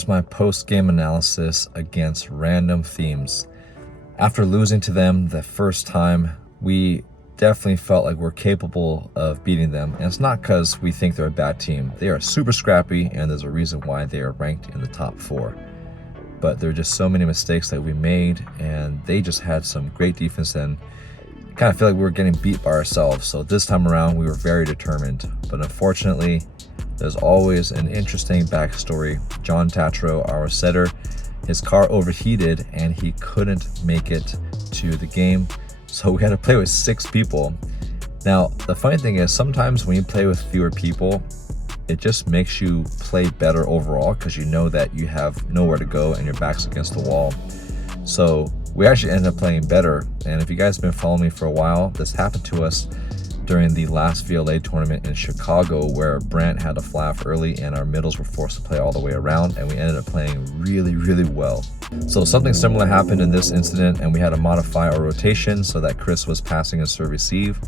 here's my post-game analysis against Random Themes. After losing to them the first time, we definitely felt like we're capable of beating them. And it's not because we think they're a bad team. They are super scrappy, and there's a reason why they are ranked in the top 4. But there are just so many mistakes that we made, and they just had some great defense, and kind of feel like we were getting beat by ourselves. So this time around, we were very determined. But unfortunately, there's always an interesting backstory. John Tatro, our setter, his car overheated and he couldn't make it to the game. So we had to play with 6 people. Now, the funny thing is, sometimes when you play with fewer people, it just makes you play better overall because you know that you have nowhere to go and your back's against the wall. So we actually ended up playing better. And if you guys have been following me for a while, this happened to us during the last VLA tournament in Chicago, where Brant had a fly off early and our middles were forced to play all the way around, and we ended up playing really well. So something similar happened in this incident, and we had to modify our rotation so that Chris was passing a serve receive,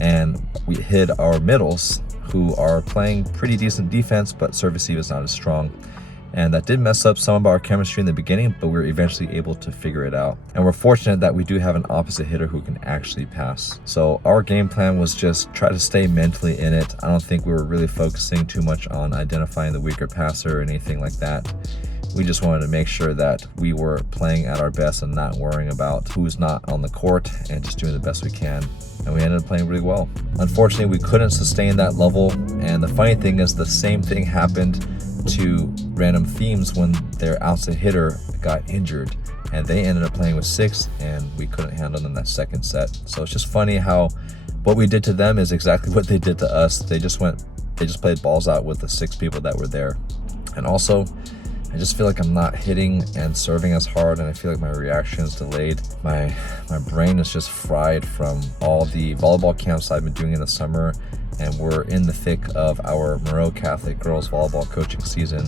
and we hid our middles, who are playing pretty decent defense, but serve receive is not as strong. And that did mess up some of our chemistry in the beginning, but we were eventually able to figure it out. And we're fortunate that we do have an opposite hitter who can actually pass. So our game plan was just try to stay mentally in it. I don't think we were really focusing too much on identifying the weaker passer or anything like that. We just wanted to make sure that we were playing at our best and not worrying about who's not on the court, and just doing the best we can. And we ended up playing really well. Unfortunately, we couldn't sustain that level. And the funny thing is, the same thing happened to Random Themes when their outside hitter got injured, and they ended up playing with 6, and we couldn't handle them that second set. So it's just funny how what we did to them is exactly what they did to us. They just played balls out with the 6 people that were there. And also, I just feel like I'm not hitting and serving as hard, and I feel like my reaction is delayed. My brain is just fried from all the volleyball camps I've been doing in the summer, and we're in the thick of our Moreau Catholic girls volleyball coaching season.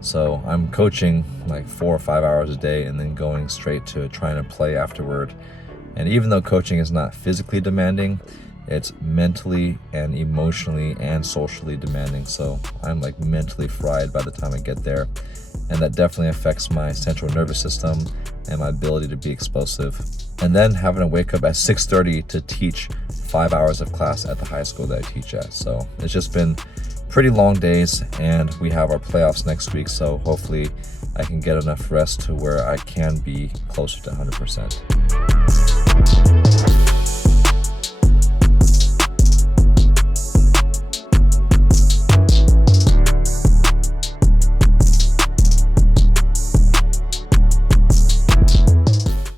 So I'm coaching like 4 or 5 hours a day and then going straight to trying to play afterward. And even though coaching is not physically demanding, it's mentally and emotionally and socially demanding. So I'm like mentally fried by the time I get there. And that definitely affects my central nervous system and my ability to be explosive. And then having to wake up at 6:30 to teach 5 hours of class at the high school that I teach at. So it's just been pretty long days, and we have our playoffs next week. So hopefully I can get enough rest to where I can be closer to 100%.